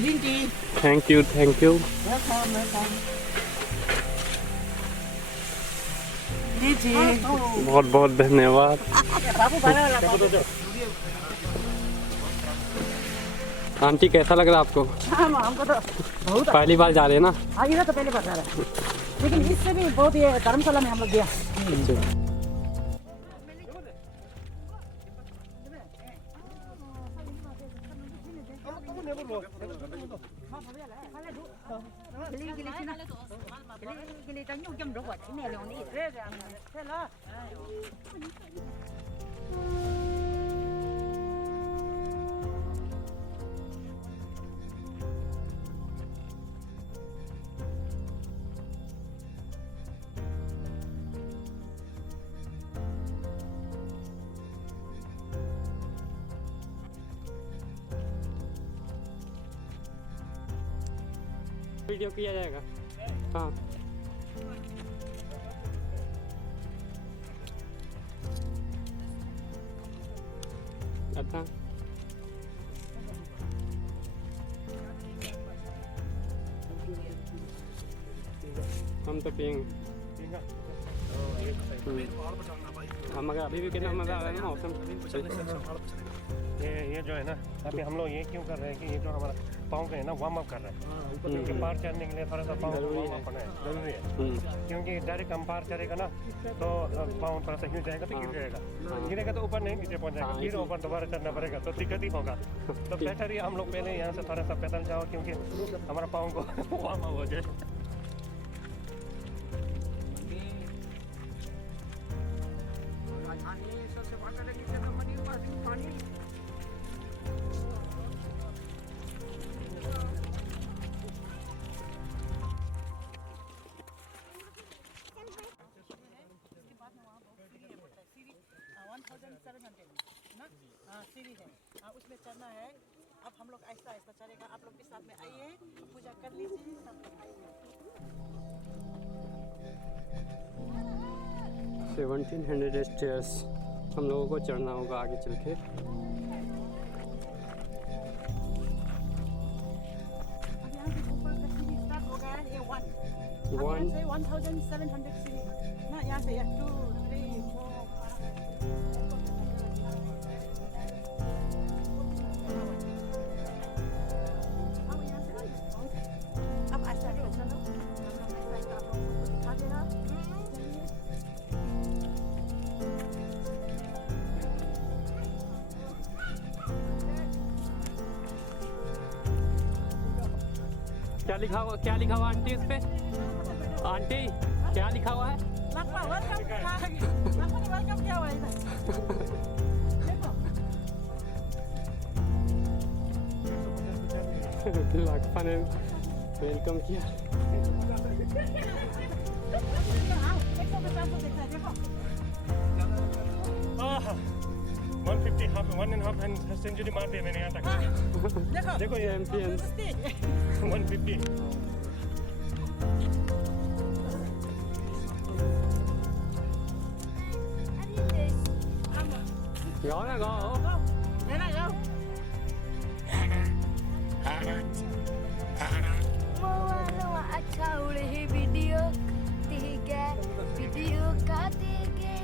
Green tea. Thank you thank you. Welcome welcome. लीजिए। बहुत बहुत धन्यवाद। बाबू बड़ा वाला बाबू। आंटी कैसा लग रहा है आपको? हाँ हमको तो बहुत पहली बार जा रहे हैं ना? हाँ ये तो पहले बता रहा है, लेकिन इससे भी बहुत ये धर्मशाला में हम लोग गया। वीडियो किया जाएगा। हाँ अच्छा हम तो पियेंगे। हम मगर अभी भी कितना मज़ा आ रहा है ना मौसम। ये जो है ना अभी हम लोग ये क्यों कर रहे हैं कि ये जो हमारा पाँव का है ना वार्म अप कर रहे हैं, क्योंकि पार चढ़ने के लिए थोड़ा सा पाँव वार्म अप करना है जरूरी है। क्योंकि डायरेक्ट हम पार चढ़ेगा ना तो पाँव थोड़ा सा हिल जाएगा तो गिर जाएगा, गिरेगा तो ऊपर नहीं नीचे पहुंच जाएगा, फिर ऊपर दोबारा चढ़ना पड़ेगा तो दिक्कत ही होगा। तो बेटर ही हम लोग पहले यहाँ से थोड़ा सा पैदल जाओ क्योंकि हमारा पाँव को वार्म अप हो जाए। सीढ़ी है, उसमें चढ़ना है। अब हम लोग ऐसा ऐसा चढ़ेगा, आप लोग भी साथ में आइए, पूजा कर लीजिए। 1700 स्टेयर्स हम लोगों को चढ़ना होगा आगे चल के। अब यहाँ से ऊपर का सीढ़ी स्टार्ट होगा, ये 1700 सीढ़ी ना, यहाँ से 2 3 4 अब ऐसा चलो, दिखा देना। क्या लिखा हुआ आंटी उस पे? आंटी क्या लिखा हुआ है? लगभग वेलकम क्या हुआ इधर? देखो लगभग ने वेलकम किया। 150 सेंचुरी मार दिया मैंने यहाँ तक। देखो ये 150 गाओ ना गाओ। अच्छा उड़े वीडियो तीगे वीडियो का तीगे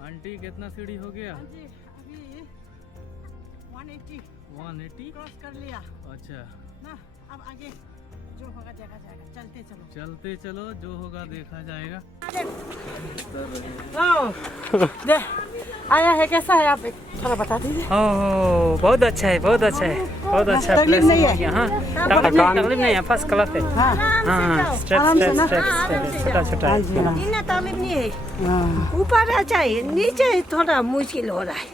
आंटी कितना सीढ़ी हो गया? जी अभी 180 180 क्रॉस कर लिया अच्छा ना। अब आगे जो होगा देखा जाएगा, चलते चलो। चलते चलो, जो होगा देखा जाएगा। आया है, कैसा है आप थोड़ा बता दीजिए। ओह बहुत अच्छा है, बहुत अच्छा है, बहुत अच्छा प्लेस नहीं है यहाँ। तकलीफ नहीं है, फर्स्ट क्लास है। हाँ छोटा छोटा इतना तकलीफ नहीं है। ऊपर अच्छा है, नीचे थोड़ा मुश्किल हो रहा है।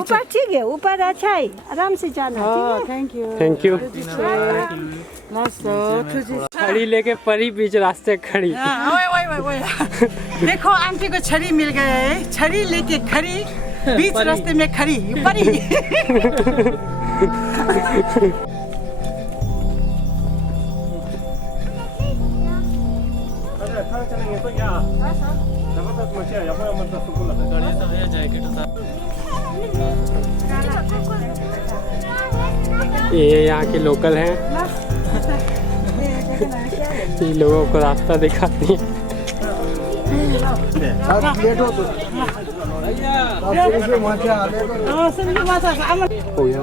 ऊपर ठीक है, ऊपर अच्छा है, आराम से जाना। Thank you thank you. छड़ी लेके परी बीच रास्ते खड़ी। ओए देखो आंटी को छड़ी मिल गया है, छड़ी लेके खड़ी बीच रास्ते में खड़ी परी। चलेंगे तो क्या जबरदस्त मचा है यहाँ मतलब सुकून आता है। गाड़ी तो है जैकेट ये यहाँ के लोकल हैं, ये लोगों को रास्ता दिखाती हैं। हो गया।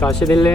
ताशे दिल्ले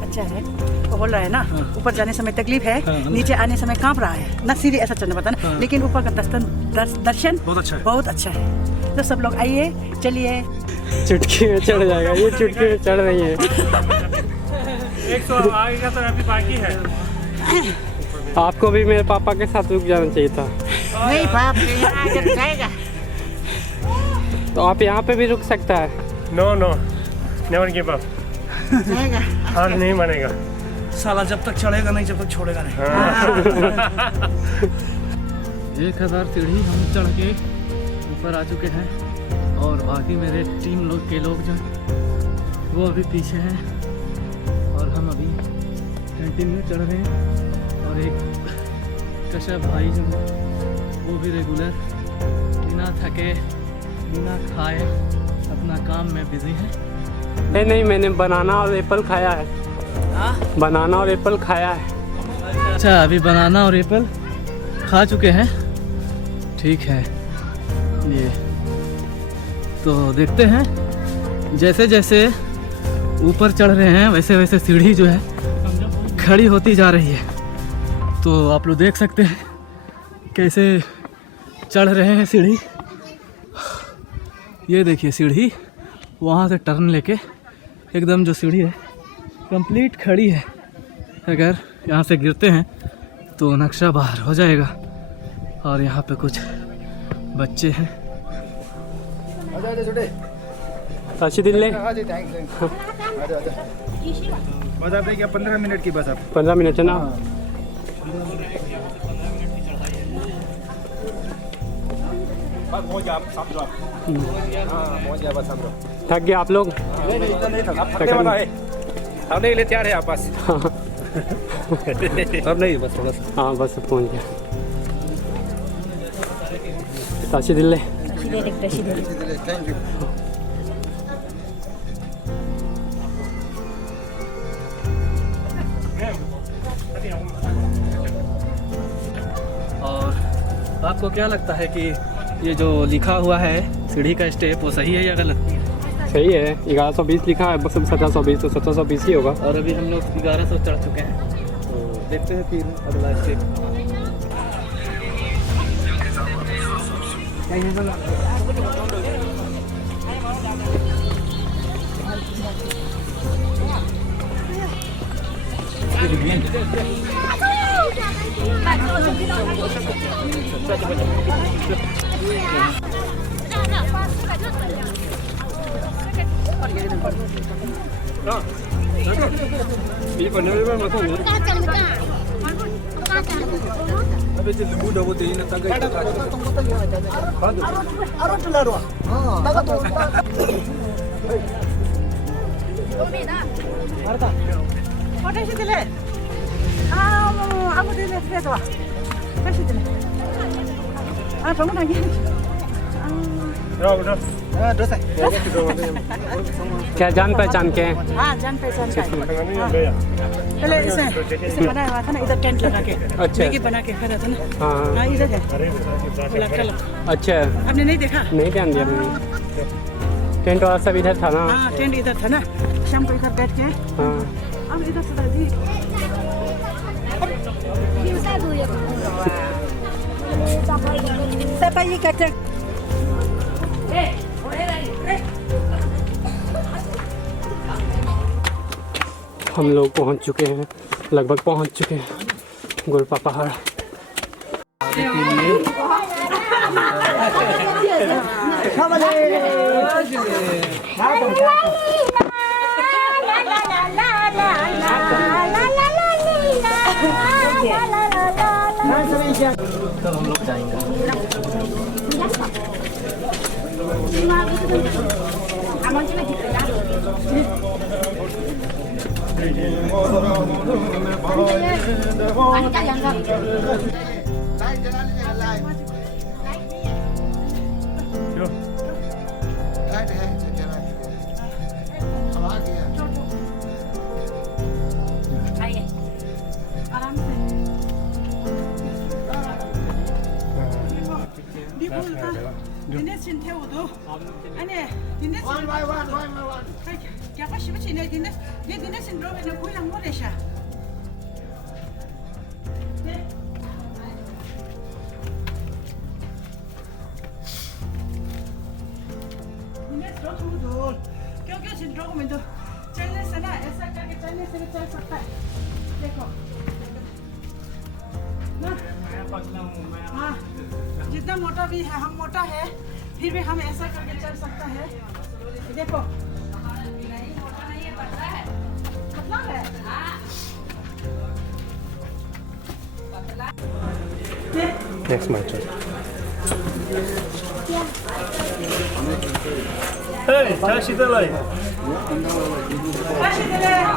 अच्छा है वो बोल रहा है ना, ऊपर जाने समय तकलीफ है, नीचे आने समय कांप रहा है ना, सीढ़ी ऐसा चलना पड़ता ना, लेकिन ऊपर का दर्शन बहुत अच्छा है। तो सब लोग आइए, चलिए। चुटकी में चढ़ जाएगा, ये चुटकी में चढ़ रही है। 100 आएगा तो अभी बाकी है। आपको भी मेरे पापा के साथ रुक जाना चाहिए था। नहीं बाप रे, जाएगा। तो आप यहाँ पे भी रुक सकता है। नो नेवर गिव अप, जाएगा। हार नहीं मानेगा साला, जब तक चढ़ेगा नहीं जब तक छोड़ेगा नहीं। 1000 सीढ़ी हम चढ़ के ऊपर आ चुके हैं और बाकी मेरे टीम लोग के लोग जो वो अभी पीछे हैं और हम अभी कंटिन्यू चढ़ रहे हैं। और एक कश्यप भाई जो है वो भी रेगुलर बिना थके बिना खाए अपना काम में बिजी है। नहीं, मैंने बनाना और एप्पल खाया है। बनाना और एप्पल खाया है। अच्छा, अभी बनाना और एप्पल खा चुके हैं, ठीक है। ये तो देखते हैं, जैसे जैसे ऊपर चढ़ रहे हैं वैसे वैसे सीढ़ी जो है खड़ी होती जा रही है। तो आप लोग देख सकते हैं कैसे चढ़ रहे हैं सीढ़ी। ये देखिए सीढ़ी वहाँ से टर्न लेके एकदम जो सीढ़ी है कंप्लीट खड़ी है। अगर यहाँ से गिरते हैं तो नक्शा बाहर हो जाएगा। और यहाँ पे कुछ बच्चे हैं। ताशे दिल्ले बस आप क्या 15 मिनट की बस आप 15 मिनट है ना। थक गया आप लोग? अब नहीं ले तैयार है आप बस। अब नहीं, बस थोड़ा सा। हाँ बस पहुँच गया। ताशे दिल्ले थैंक यू। और आपको क्या लगता है कि ये जो लिखा हुआ है सीढ़ी का स्टेप वो सही है या गलत? सही है। 1120 लिखा है, बस 1720 तो 1720 ही होगा। और अभी हम लोग 1100 चढ़ चुके हैं, तो देखते हैं फिर अगला स्टेप। क्या जान पहचान के हैं? हाँ जान पहचान का है। हाँ। पहले इसे बनाया हुआ था ना, इधर टेंट लगा के। अच्छा। मैगी बना के खड़ा था ना। हाँ हाँ इधर है। बोला कल अच्छा, आपने नहीं देखा? नहीं ध्यान दिया मैंने। टेंट वाला सब इधर था ना। हाँ टेंट इधर था ना, शाम को इधर बैठ के। हाँ अब इधर से Sabai kata. हम लोग पहुंच चुके हैं, लगभग पहुंच चुके हैं गोलपा पहाड़ के लिए। तब हम लोग जाएंगे। Dine sin theo do. Ane dine sin. Kya pa shiba chine dine sin ro na koi lang mo le sha. Dine ro tu do. क्योंकि सिंड्रोम में तो चलने से ना ऐसा करके चलने से भी चल सकता है। देखो हाँ, जितना मोटा भी है, हम मोटा है, फिर भी हम ऐसा करके चल सकता है। देखो नहीं मोटा नहीं है, पतला है, पतला है। Next match. Hey, 다시 들어요. 다시 들어요.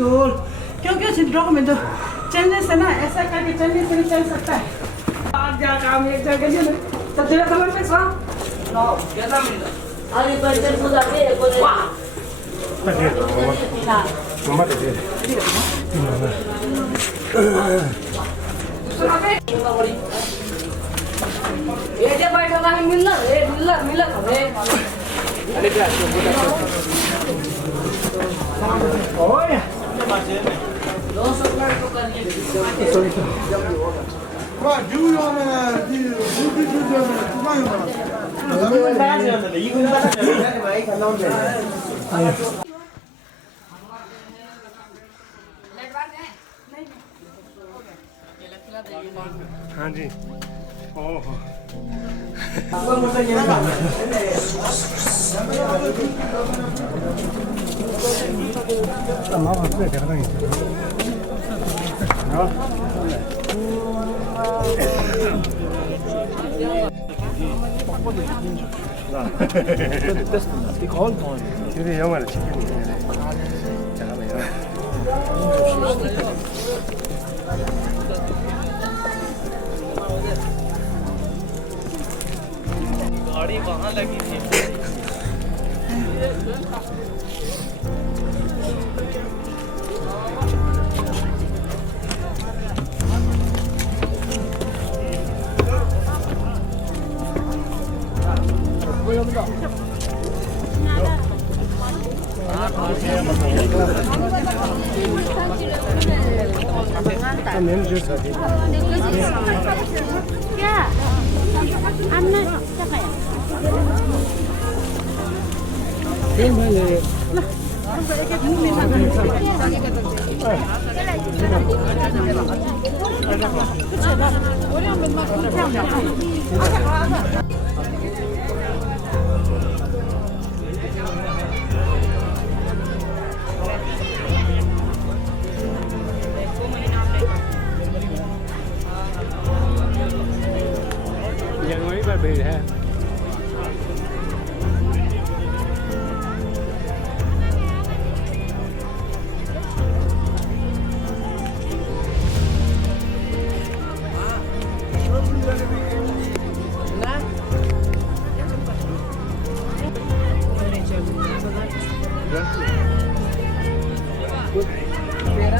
दूर क्योंकि सिंड्रोम में तो चलने से ना ऐसा करके चलने से भी चल सकता है। आज जा काम एक जगह से सब जगह कलर पे सो नो कैसा मिला अरे बर्तन पूजा के बोले हां मम्मा दे ये जे बैठो का मिलना ए मिलना हमें अरे क्या ओए हाँ जी ओह 이게 영화를 찍히는 잠깐만요. गाड़ी वहाँ लगी थी। क्या अन्ना क्या जंगली पर भीड़ है। मेरा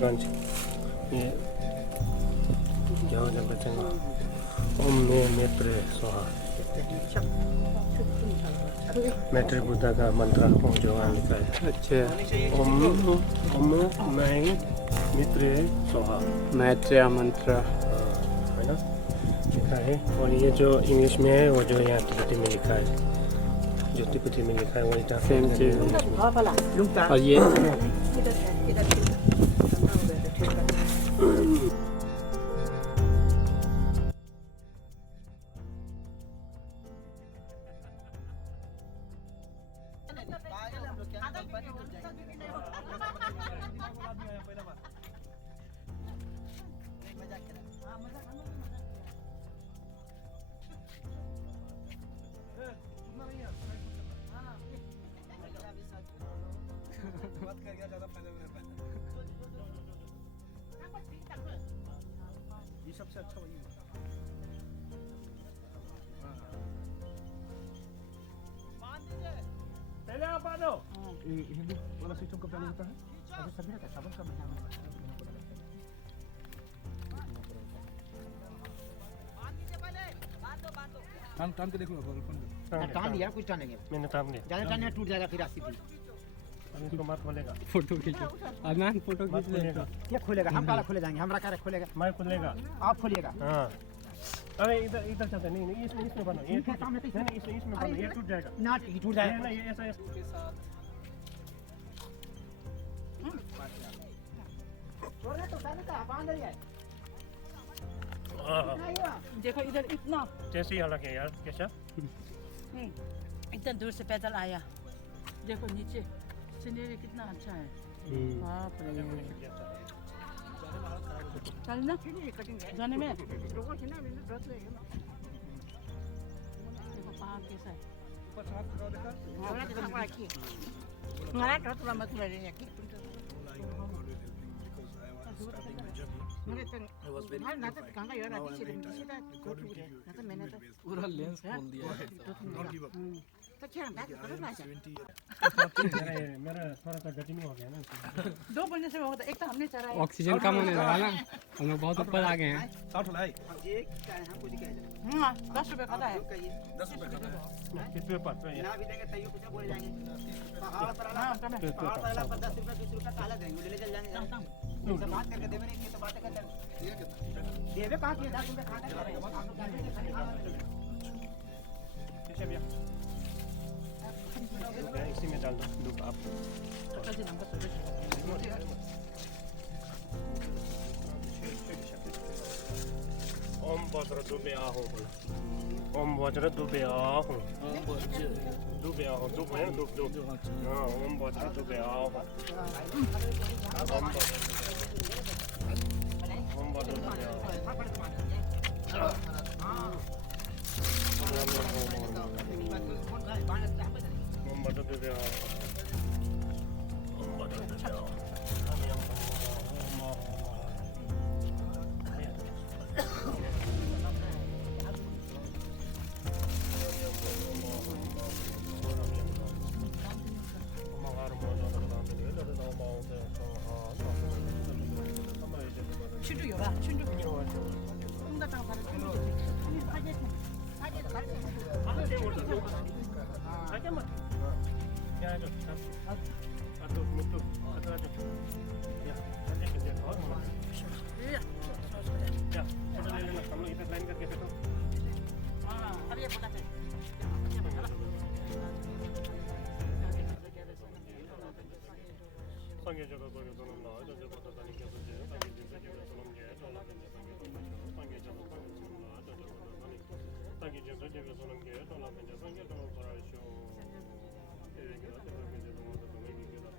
गंज ये यहाँ जब बचेंगे ओम मे मैत्रे स्वाहा मैत्रे बुद्धा का मंत्र जो वहाँ लिखा है। अच्छा, ओम मैं मित्रे स्वाहा मैत्रेय मंत्र है ना लिखा है। और ये जो इंग्लिश में है वो जो यहाँ तिब्बती में लिखा है, जो तिब्बती में लिखा है वही सेम चीज। और ये सबसे अच्छा वही है। पहले आप आ जाओ। हिंदू वाला सिस्टम कब चालू होता है? अभी सभी का सावन का महीना में टान के देख लो। टान दिया, कुछ टानेंगे। मैंने टान दिया। ज्यादा टानने टूट जाएगा फिर 80 फीट। अब इसको मत खोलेगा। फोटो खींचो अदनान, फोटो खींच लेगा। ये खुलेगा, हम काला खुले जाएंगे, हमारा काला खुलेगा, मैं खुलेगा, आप खोलिएगा। हाँ। अरे इधर चलते नहीं, इसमें बनो, ये नहीं इसमें बनो, ये टूट जाएगा ना टूट जाएगा ना, ये ऐसा देखो इधर इतना कैसी हालत है यार, कैसा? इतना दूर से पैदल आया, देखो नीचे सीनरी कितना अच्छा है। बाप रे, चल ना जाने में। देखो पहाड़ कैसा है। पूरा लेंस खोल दिया है। मेरा थोड़ा सा गजनी हो गया ना। दो बनने से होता, एक तो हमने चढ़ा है। ऑक्सीजन कम होने लगा ना, हम लोग बहुत ऊपर आ गए हैं। 60 लाई 10 रुपए खाता है। 10 रुपए का है। कितने पर तो ना भी देंगे तैयो कुछ बोल जाएंगे। पहाड़ पर हाँ, समय। पहाड़ पर 10 रुपए 20 रुपए काला देंगे, ले चल जाएंगे। सब बात करके देवे नहीं की तो बातें कर लेंगे। देवे कहां की 10 रुपए खाता है, बहुत आप लोग जानते हैं। पीछे भैया इसी में डाल दो आप। ओम वज्र दुबे आहो, ओम वज्र दुबे आहो, दुबे आहो, दुबे है दुब दुब। हाँ, ओम वज्र दुबे आहो, ओम वज्र दुबे आहो। ओम वज्र दुबे आहो, ओम वज्र दुबे आहो। 춘주 요라, 춘주. 홍다당 가는 춘주. 잠깐만. 야, 저 아, 또, 또, 야, 앉아, 이제 더 먹어. 야, फोटो ले लेना, हम लोग इधर लाइन करके देखो। हाँ, अब ये पता चल। संगे जगह कोई तो ना है, जब पता नहीं क्या सोचे, संगे जगह जगह सुनम गया, चला बंदे संगे तो संगे जगह कोई सुनना, जब पता नहीं, संगे जगह जगह सुनम गया, चला बंदे संगे तो पराशो, ये क्या तो संगे जगह तो तुम्हें की क्या,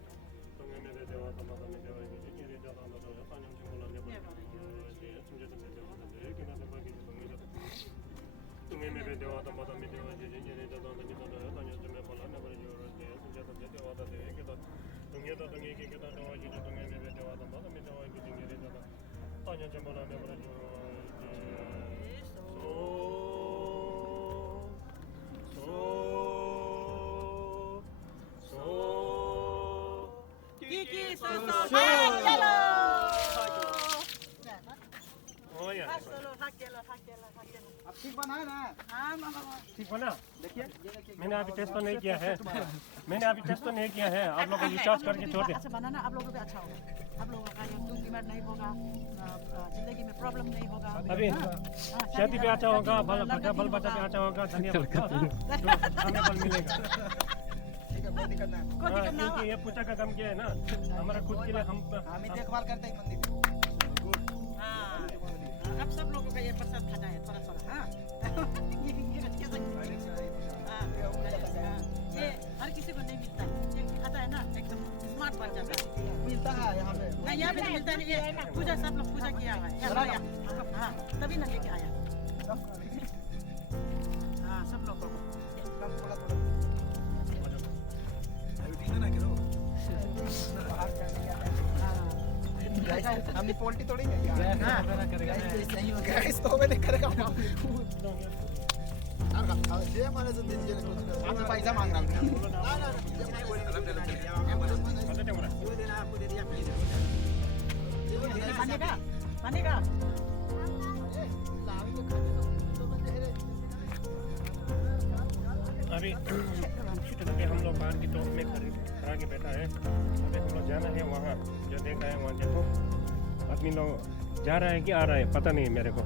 संगे मेरे देवा तमाम में देवा की ये ज्यादा ना तो पांच मिनट बोला ले ये समझे तो देवा तो कि ना तो बाकी तुम्हें तुम्हें मेरे देवा तमाम में देवा ये ज्यादा नहीं तो पांच मिनट में बोला ना पर जो समझे तो देवा तो दे कि तुम्हें तो तुम्हें की कितना दवा जी तो तुम्हें मेरे देवा तो बहुत में दवा की जिंगे रे दादा पांच जमला में पर जो अब ठीक बना है ना? ठीक बना? देखिए मैंने अभी टेस्ट तो नहीं किया है, मैंने अभी टेस्ट तो नहीं किया है, आप लोग विश्वास करके छोड़ दे। अच्छा बनाना आप लोगों को अच्छा होगा, आप लोगों का ये दुख बीमार नहीं होगा, जिंदगी में प्रॉब्लम नहीं होगा। अभी शादी पे अच्छा होगा, बल बच्चा पे अच्छा होगा, धन्यवाद हमें बल मिलेगा। कोई दिक्कत ना है। क्योंकि ये पूजा का काम किया है ना, हमारा खुद के लिए हम देखभाल करते हैं मंदिर की। अब सब लोगों का ये प्रसाद खाना है थोड़ा थोड़ा। हाँ ये अच्छे से ये हर किसी को नहीं मिलता है, ये खाता है ना एकदम स्मार्ट बन जाता है। मिलता है यहाँ पे? नहीं यहाँ पे नहीं मिलता है, ये पूजा सब लोग पूजा किया हुआ है। हाँ तभी ना लेके आया। हाँ सब लोगों को हमने पोल्टी तोड़ी है क्या? गैस तो मैंने करेगा। आप पैसा मांग रहा हूँ। पानी का अभी हम लोग बाहर की टोप में खड़े आगे बैठा है। अभी हम लोग जाना है वहाँ, जो देख रहे हैं वहाँ देखो आदमी लोग जा रहा है कि आ रहा है पता नहीं मेरे को।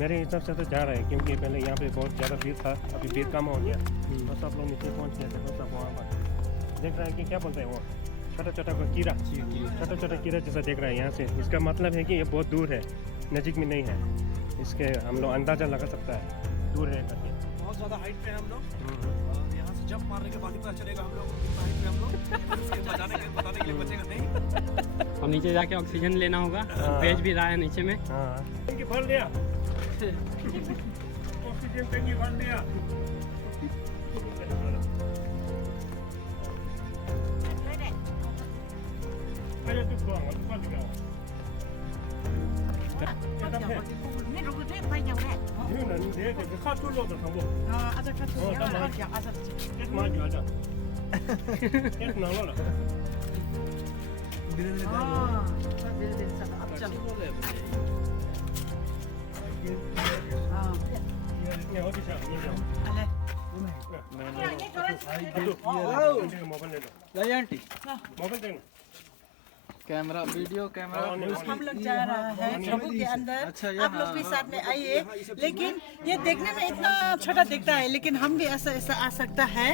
मेरे हिसाब से तो जा रहा है, क्योंकि पहले यहाँ पे बहुत ज़्यादा भीड़ था, अभी भीड़ कम हो गया। तो सब लोग नीचे पहुँच गए थे, तो सब वहाँ पर देख रहे हैं कि क्या बोलते हैं वो छोटा छोटा कीड़ा, छोटा छोटा कीड़ा जैसा देख रहा है यहाँ से। इसका मतलब है कि ये बहुत दूर है, नज़दीक में नहीं है। इसके हम लोग अंदाज़ा लगा सकता है दूर है करके। बहुत ज़्यादा हाइट पे हम लोग, यहाँ से जंप मारने के बाद ही पता चलेगा हम लोग कितना हाइट पे हम लोग, उसके बताने के लिए बचेगा नहीं। और नीचे जाके ऑक्सीजन लेना होगा, भेज भी रहा है नीचे में। हाँ टंकी भर दिया, ऑक्सीजन टंकी भर दिया। अरे तू कौन है? तू कौन दिखाओ? नहीं रुको थे भाई जाओ रे नहीं नहीं देख के खा तू लो तो सबो। हां आजा खा तू आजा आजा एक मार जो आजा एक ना वाला धीरे धीरे हां धीरे धीरे चल अब चल हां ये हो दिशा ये जाओ अले मोबाइल ले लो। ले आंटी मोबाइल देना कैमरा, वीडियो कैमरा। हम लोग जा रहा है प्रभु के अंदर। अच्छा, आप लोग भी साथ में आइए। लेकिन ये देखने में इतना छोटा दिखता है, लेकिन हम भी ऐसा ऐसा आ सकता है।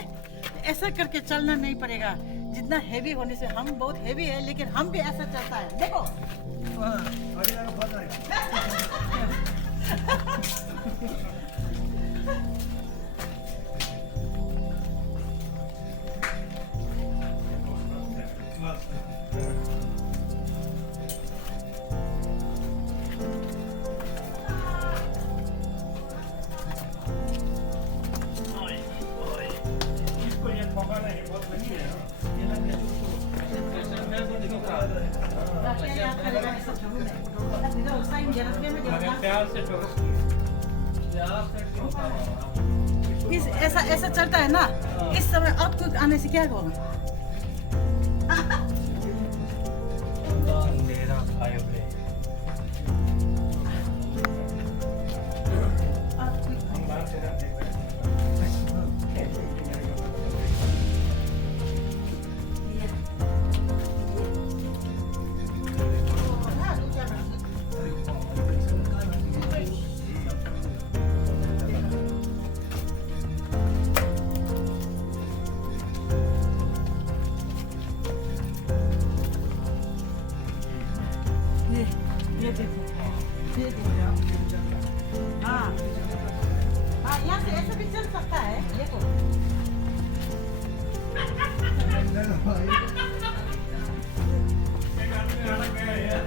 ऐसा करके चलना नहीं पड़ेगा। जितना हेवी होने से हम बहुत हेवी है, लेकिन हम भी ऐसा चलता है। देखो ऐसा ऐसा चलता है ना। इस समय आउटपुट आने से क्या होगा? ये देखो हाँ हाँ, यहाँ से ऐसे भी चल सकता है। देखो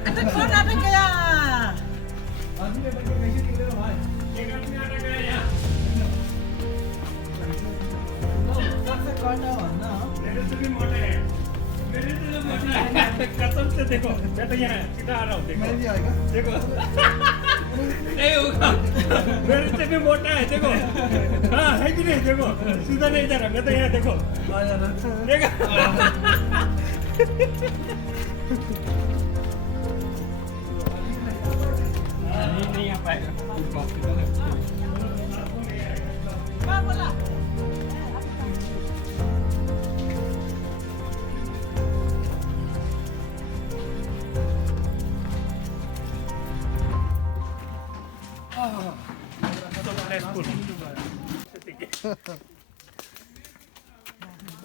अच्छा कौन अटक गया? कसम से देखो, मैं तो यहाँ सीधा आ रहा हूँ। देखो देखो नहीं होगा, मेरे से भी मोटा है। देखो हाँ है कि नहीं? देखो सीधा नहीं जा रहा, मैं तो यहाँ देखो देखो नहीं आ पाएगा। क्या बोला?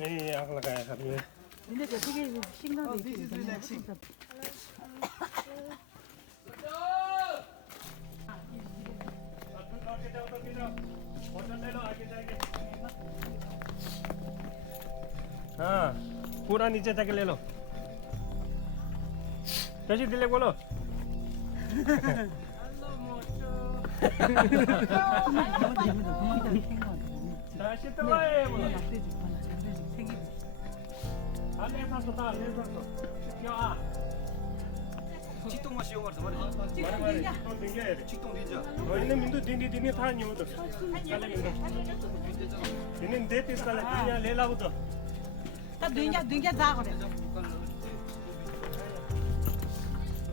ये आग लगाया है ये। हाँ पूरा नीचे तक ले लो। कैसी दिले बोलो? 다시 들어와요. 안에 사서 다 안에 사서. 야. 직동만 시용하자 말이야. 말해. 또 댕겨야 돼. 직동 닌자. 너희는 민도 딘디 다 아니오도. 살래 민도. 얘는 데트 살래 그냥 레라부터. ता दुनिया जा करे।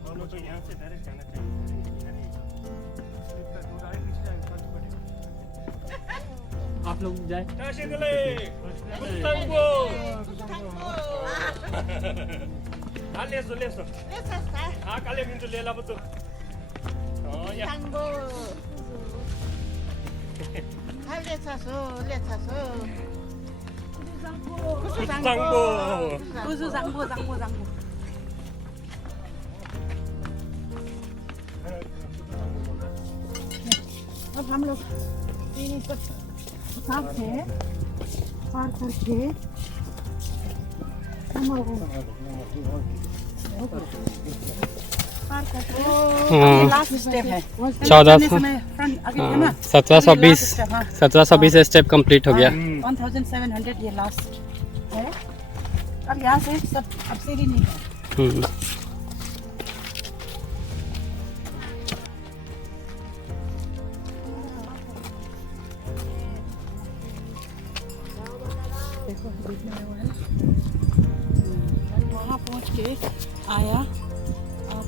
हम लोग तो यहाँ से डायरेक्ट जाना चाहिए। आप लोग जाए। 다시 들래. 굿탕고. हाँ ले सो हाँ काले मिंटू ले ला बच्चो oh ya अब हम लोग सीढ़ी पर सांप है पार करके लास्ट स्टेप है 1720 स्टेप कंप्लीट हो गया 1700 ये लास्ट है। अब यहाँ से सब अब सीढ़ी नहीं है। देखो देखने में वो है वहाँ पहुँच के आया अब